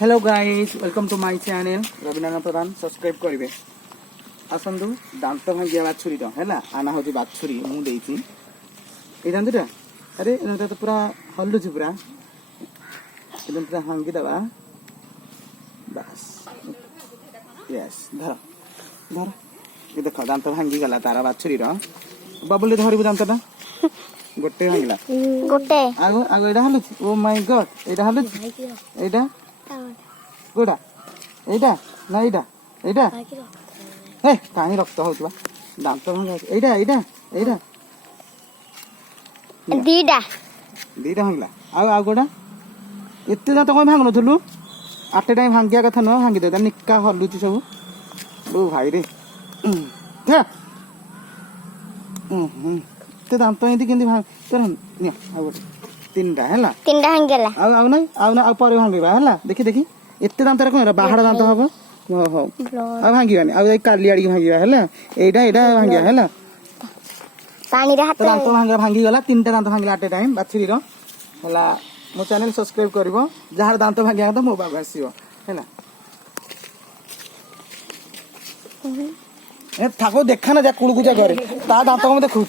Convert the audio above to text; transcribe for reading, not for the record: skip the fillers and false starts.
hello guys welcome to my channel Ravinarayan Pradhan subscribe करेंगे आसतु दांत भांगिया बाछुरी है आना हूँ बाछुरी मुझे ये दांतटा अरे तो पूरा हलुच पूरा एकदम पूरा भांगी दबा बस यस धर धर ये देख दांत भांगी गला तार बाछुरी बबुल धरबू दांतटा गोटे भांगला गोटे आगो आगो एटा हलुच ओ माय गॉड एटा हलुच एटा कोडा एटा ना एटा एटा हे कानी रक्त होतबा दांत भांगा एटा एटा एटा दीटा दीटा भांगला आ गोडा एते दांत कोन भांग नथलु आटे टाइम भांगिया कथा न भांगी दे निक्का हलुची सब ओ भाई रे था ते दांत एंती केंती भांग तर निया आ गोटे तीनटा हैला तीनटा भांगला आ नै आ पर भांगीबा हैला देखि देखि एते दांत रे कोन बाहाड दांत हबो हो आ भांगीबानी आ काली आडी भांगीबा हैला एटा एटा भांगिया हैला पानी रे हाथ दांत भांगी गला तीनटा दांत भांगला आटे टाइम बाछुरी रो हैला मो चैनल सब्सक्राइब करिवो जहार दांत भांगिया त मो बाबा आसीबो हैला ए थाको देखा ना जा कुळकुजा करे ता दांत को देखु